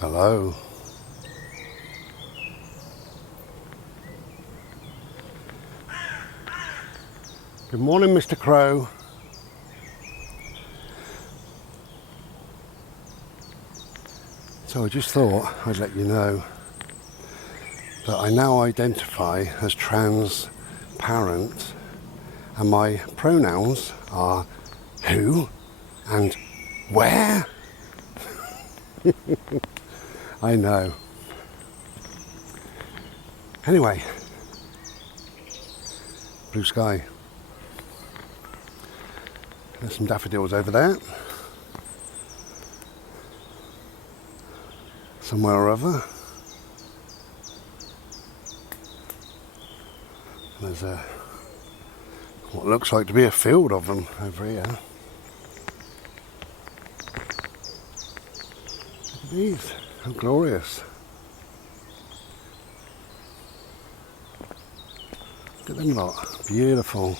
Hello. Good morning, Mr. Crow. So I just thought I'd let you know that I now identify as transparent, and my pronouns are who and where. I know. Anyway, blue sky. There's some daffodils over there. Somewhere or other. There's what looks like to be a field of them over here. Look at these, how glorious. Look at them lot, beautiful.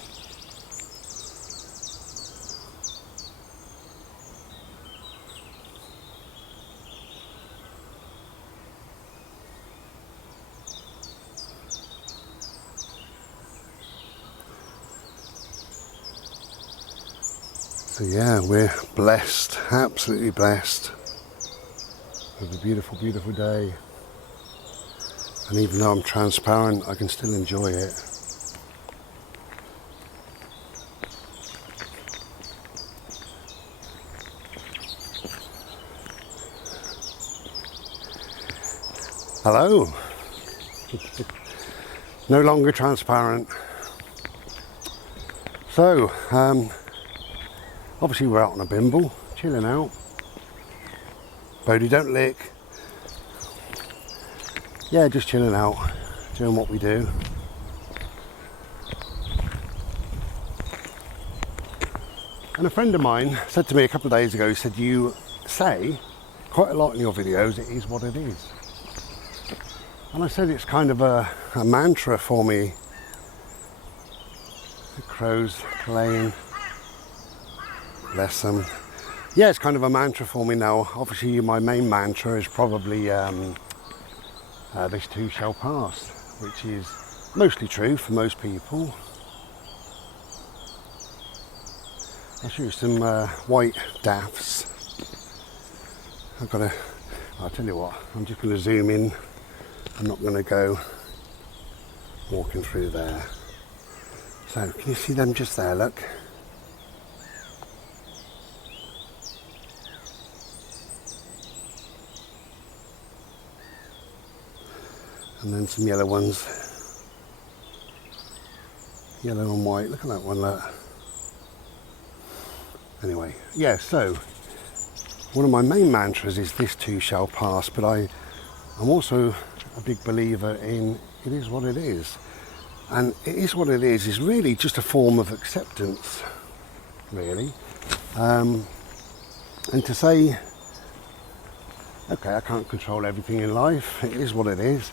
So yeah, we're blessed, absolutely blessed with a beautiful, beautiful day. And even though I'm transparent, I can still enjoy it. Hello. No longer transparent. So, obviously we're out on a bimble, chilling out. Bodie, don't lick. Yeah, just chilling out, doing what we do. And a friend of mine said to me a couple of days ago, he said, you say quite a lot in your videos, it is what it is. And I said it's kind of a mantra for me. The crows playing. Bless them. Yeah, it's kind of a mantra for me now. Obviously, my main mantra is probably this too shall pass, which is mostly true for most people. I'll show you some white daffs. I'll tell you what, I'm just going to zoom in. I'm not going to go walking through there. So, can you see them just there, look? And then some yellow ones. Yellow and white, look at that one, look. Anyway, yeah, so one of my main mantras is this too shall pass, but I'm also a big believer in it is what it is. And it is what it is really just a form of acceptance, really. And to say, okay, I can't control everything in life, it is what it is.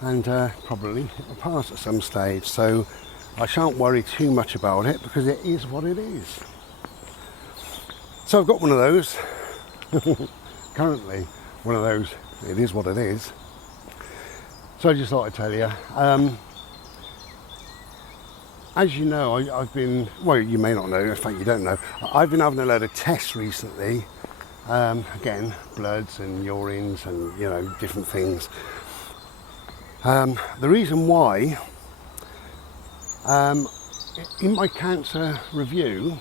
And probably it will pass at some stage, so I shan't worry too much about it because it is what it is. So I've got one of those, currently one of those, it is what it is. So I just thought I'd tell you. As you know, I've been, well, you may not know, in fact you don't know, I've been having a load of tests recently, again, bloods and urines and, you know, different things. The reason why, in my cancer review,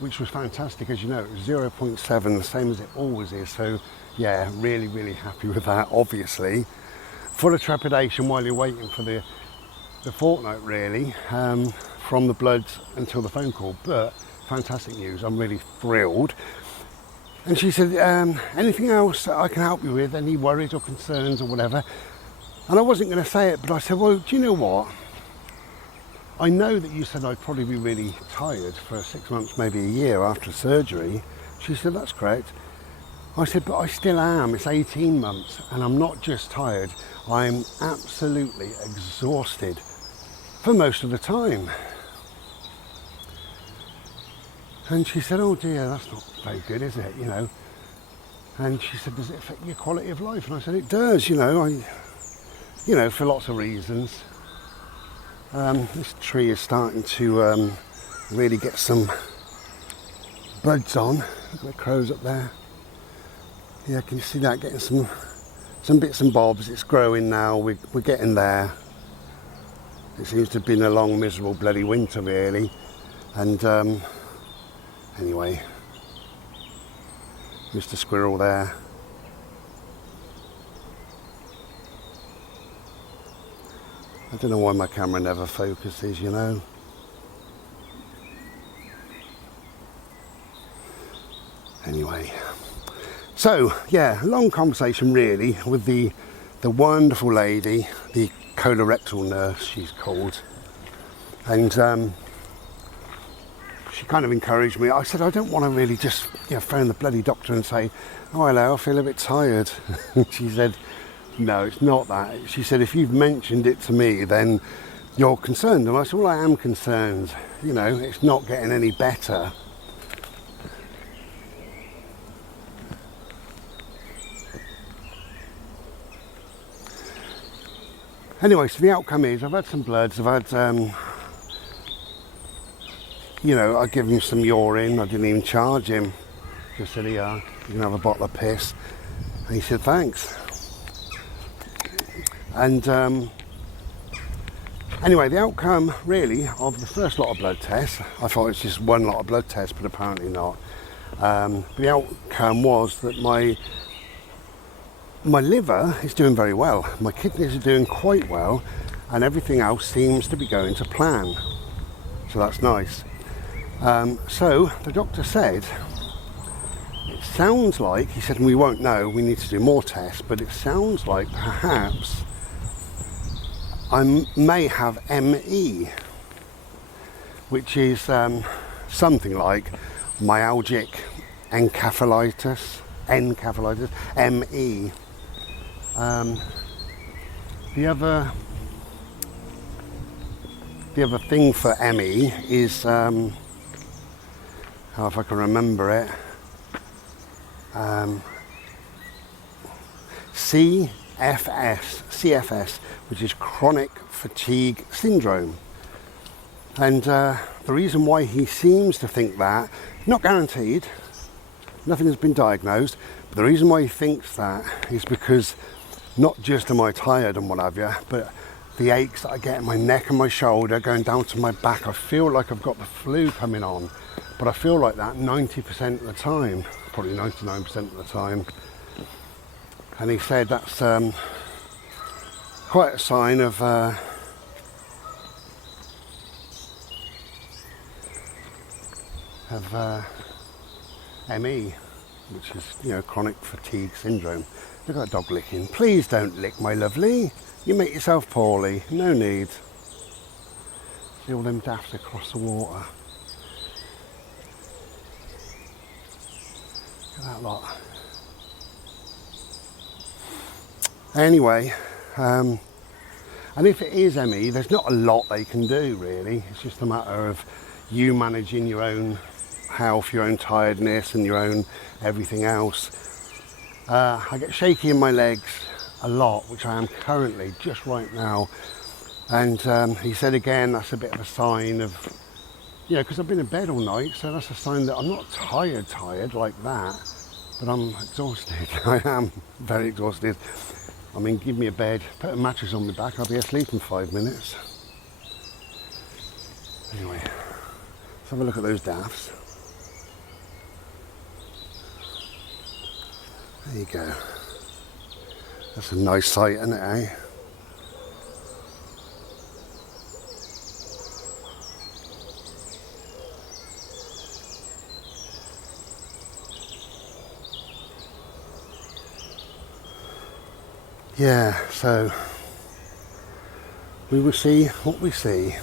which was fantastic, as you know, it was 0.7, the same as it always is, so yeah, really, really happy with that, obviously. Full of trepidation while you're waiting for the fortnight, really, from the bloods until the phone call, but fantastic news, I'm really thrilled. And she said, anything else that I can help you with, any worries or concerns or whatever? And I wasn't going to say it, but I said, well, do you know what? I know that you said I'd probably be really tired for 6 months, maybe a year after surgery. She said, that's correct. I said, but I still am. It's 18 months and I'm not just tired. I'm absolutely exhausted for most of the time. And she said, oh dear, that's not very good, is it? You know. And she said, does it affect your quality of life? And I said, it does, you know, for lots of reasons. This tree is starting to really get some buds on. Look at the crows up there. Yeah, can you see that? Getting some bits and bobs. It's growing now. We're getting there. It seems to have been a long, miserable, bloody winter, really. And anyway, Mr. Squirrel there. I don't know why my camera never focuses, you know. Anyway, so yeah, long conversation really with the wonderful lady, the colorectal nurse she's called, and she kind of encouraged me. I said I don't want to really just phone the bloody doctor and say, oh hello, I feel a bit tired. She said, no, it's not that. She said, if you've mentioned it to me, then you're concerned. And I said, well, I am concerned. You know, it's not getting any better. Anyway, so the outcome is I've had some bloods. I've had, I give him some urine. I didn't even charge him. Just said, here, you can have a bottle of piss. And he said, thanks. And anyway, the outcome really of the first lot of blood tests, I thought it was just one lot of blood tests, but apparently not. The outcome was that my liver is doing very well, my kidneys are doing quite well, and everything else seems to be going to plan. So that's nice. So the doctor said, it sounds like, he said, we won't know, we need to do more tests, but it sounds like perhaps I may have ME, which is something like myalgic encephalitis, ME. The other thing for ME is, if I can remember it, CFS, which is chronic fatigue syndrome. And the reason why he seems to think that, not guaranteed, nothing has been diagnosed, but the reason why he thinks that is because not just am I tired and what have you, but the aches that I get in my neck and my shoulder going down to my back, I feel like I've got the flu coming on, but I feel like that 90% of the time, probably 99% of the time. And he said that's quite a sign of ME, which is, chronic fatigue syndrome. Look at that dog licking. Please don't lick, my lovely. You make yourself poorly. No need. See all them daffs across the water. Look at that lot. Anyway, and if it is ME, there's not a lot they can do really. It's just a matter of you managing your own health, your own tiredness and your own everything else. I get shaky in my legs a lot, which I am currently just right now. And he said again, that's a bit of a sign of, because I've been in bed all night, so that's a sign that I'm not tired like that, but I'm exhausted. I am very exhausted. I mean, give me a bed, put a mattress on my back, I'll be asleep in 5 minutes. Anyway, let's have a look at those daffs. There you go. That's a nice sight, isn't it, eh? Yeah, so we will see what we see.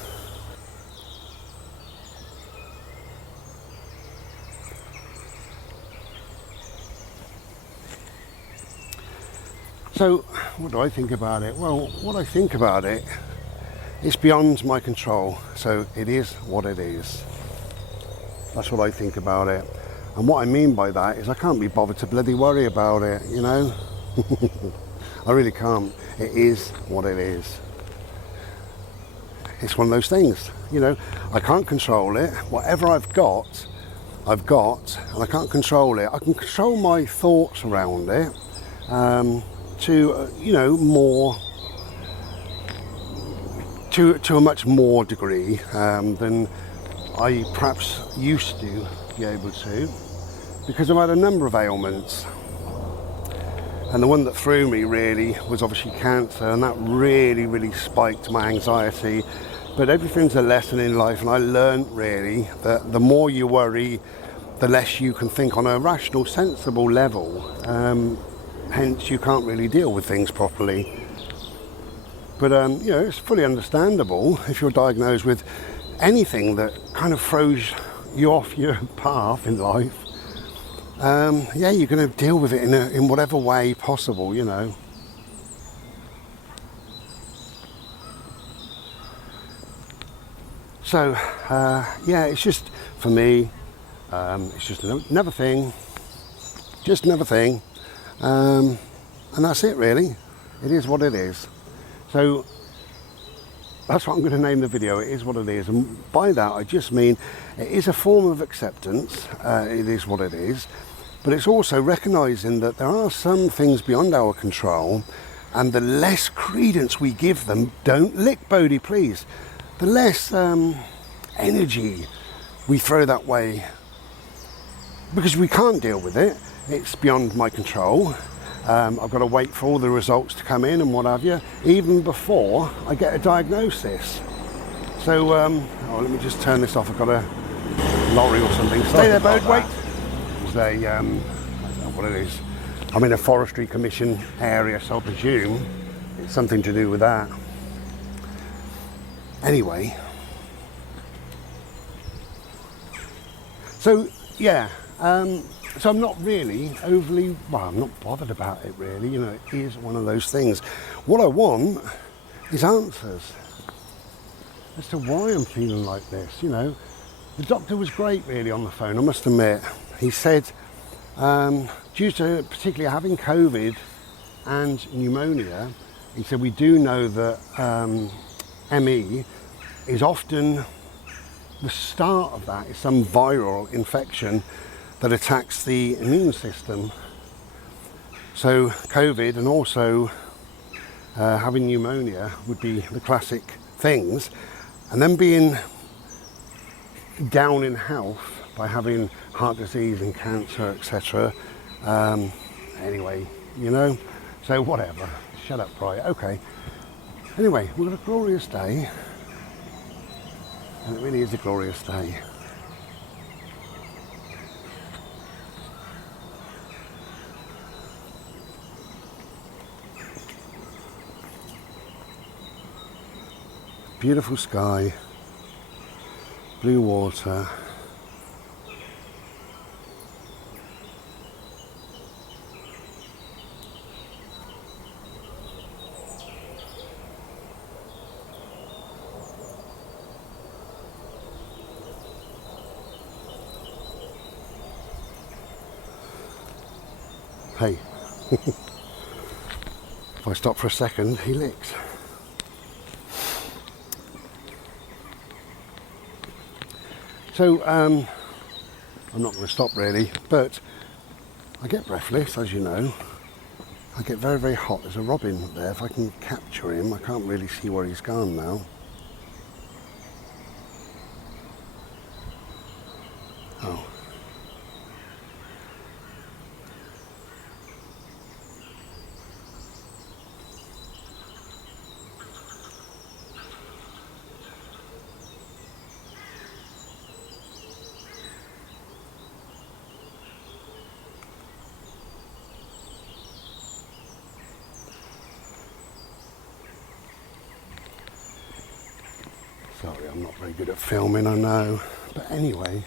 So, what do I think about it? Well, what I think about it is beyond my control. So it is what it is. That's what I think about it. And what I mean by that is I can't be bothered to bloody worry about it, you know. I really can't. It is what it is. It's one of those things, you know. I can't control it. Whatever I've got, and I can't control it. I can control my thoughts around it to, you know, more, to a much more degree than I perhaps used to be able to, because I've had a number of ailments. And the one that threw me really was obviously cancer, and that really spiked my anxiety. But everything's a lesson in life, and I learned really that the more you worry, the less you can think on a rational, sensible level. Hence, you can't really deal with things properly. But you know, it's fully understandable if you're diagnosed with anything that kind of throws you off your path in life. Yeah, you're going to deal with it in whatever way possible, you know. So, yeah, it's just, for me, it's just another thing, and that's it really. It is what it is. So, that's what I'm going to name the video. It is what it is, and by that I just mean it is a form of acceptance. It is what it is, but it's also recognising that there are some things beyond our control, and the less credence we give them, don't lick Bodhi please, the less energy we throw that way, because we can't deal with it. It's beyond my control. I've got to wait for all the results to come in and what have you, even before I get a diagnosis. So, oh, let me just turn this off. I've got a lorry or something. Stay there, Bode, wait. There's a, I don't know what it is. I'm in a forestry commission area, so I presume it's something to do with that. Anyway. So, yeah. So I'm not really overly, well, I'm not bothered about it really, you know, it is one of those things. What I want is answers as to why I'm feeling like this, you know. The doctor was great really on the phone, I must admit. He said, due to particularly having COVID and pneumonia, he said we do know that ME is often, the start of that is some viral infection that attacks the immune system. So COVID and also having pneumonia would be the classic things, and then being down in health by having heart disease and cancer, etc. Anyway, you know, so whatever, shut up, right, okay. Anyway, we've got a glorious day, and it really is a glorious day. Beautiful sky, blue water, hey, if I stop for a second, he licks. So, I'm not going to stop really, but I get breathless, as you know. I get very hot. There's a robin up there. If I can capture him, I can't really see where he's gone now. Oh. Sorry, I'm not very good at filming, I know. But anyway,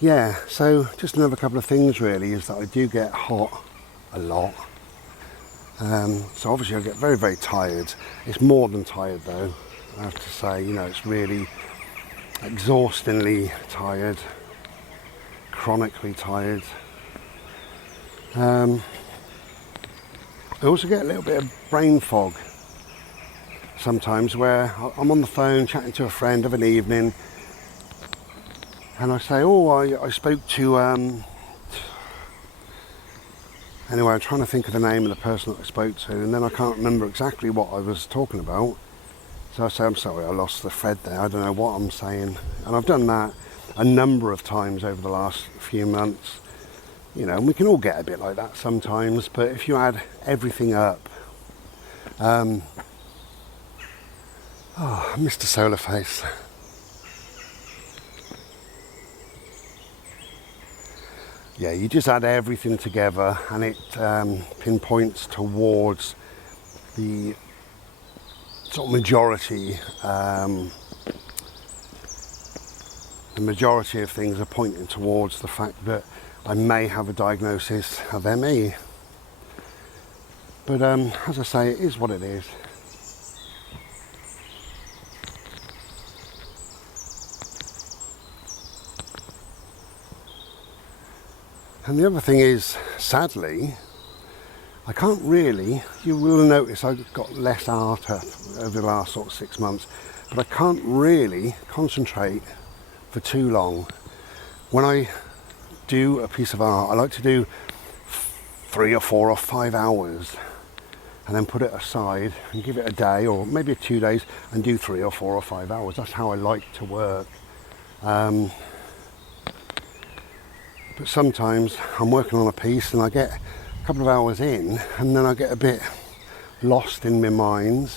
yeah, so just another couple of things really is that I do get hot a lot. So obviously I get very tired. It's more than tired though, I have to say, you know, it's really exhaustingly tired. chronically tired. I also get a little bit of brain fog sometimes, where I'm on the phone chatting to a friend of an evening, and I say, oh, I spoke to, anyway, I'm trying to think of the name of the person that I spoke to, and then I can't remember exactly what I was talking about. So I say, I'm sorry, I lost the thread there, I don't know what I'm saying. And I've done that a number of times over the last few months. You know, and we can all get a bit like that sometimes, but if you add everything up, Mr. Solarface. Yeah, you just add everything together and it pinpoints towards the sort of majority. The majority of things are pointing towards the fact that I may have a diagnosis of ME. But as I say, it is what it is. And the other thing is, sadly, I can't really, you will notice I've got less art up over the last sort of 6 months, but I can't really concentrate for too long. When I do a piece of art, I like to do 3 or 4 or 5 hours and then put it aside and give it a day or maybe 2 days and do 3 or 4 or 5 hours. That's how I like to work. But sometimes I'm working on a piece and I get a couple of hours in and then I get a bit lost in my mind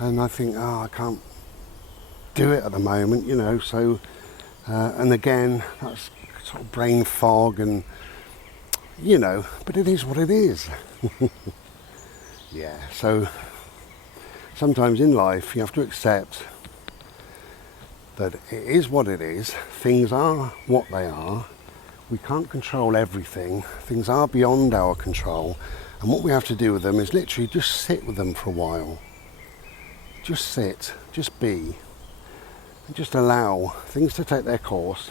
and I think, oh, I can't do it at the moment, you know, so and again, that's sort of brain fog and, you know, but it is what it is. Yeah, so sometimes in life you have to accept that it is what it is, things are what they are. We can't control everything. Things are beyond our control. And what we have to do with them is literally just sit with them for a while. Just sit, just be, and just allow things to take their course.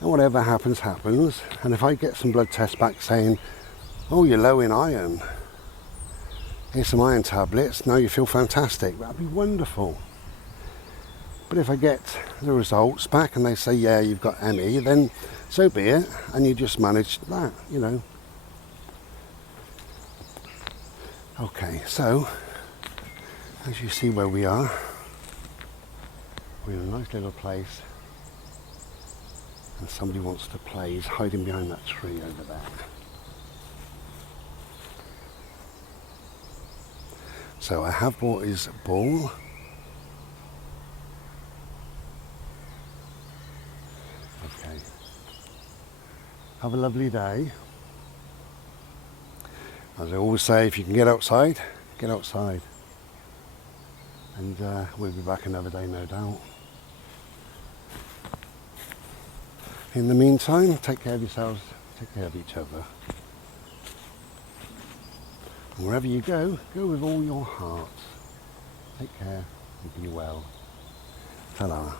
And whatever happens, happens. And if I get some blood tests back saying, oh, you're low in iron, here's some iron tablets, now you feel fantastic, that'd be wonderful. But if I get the results back and they say, yeah, you've got ME, then so be it, and you just manage that, you know. Okay, so, as you see where we are, we're in a nice little place, and somebody wants to play, he's hiding behind that tree over there. So I have bought his ball. Okay. Have a lovely day. As I always say, if you can get outside, get outside. And we'll be back another day, no doubt. In the meantime, take care of yourselves, take care of each other. And wherever you go, go with all your heart. Take care and be well. Ta-ra.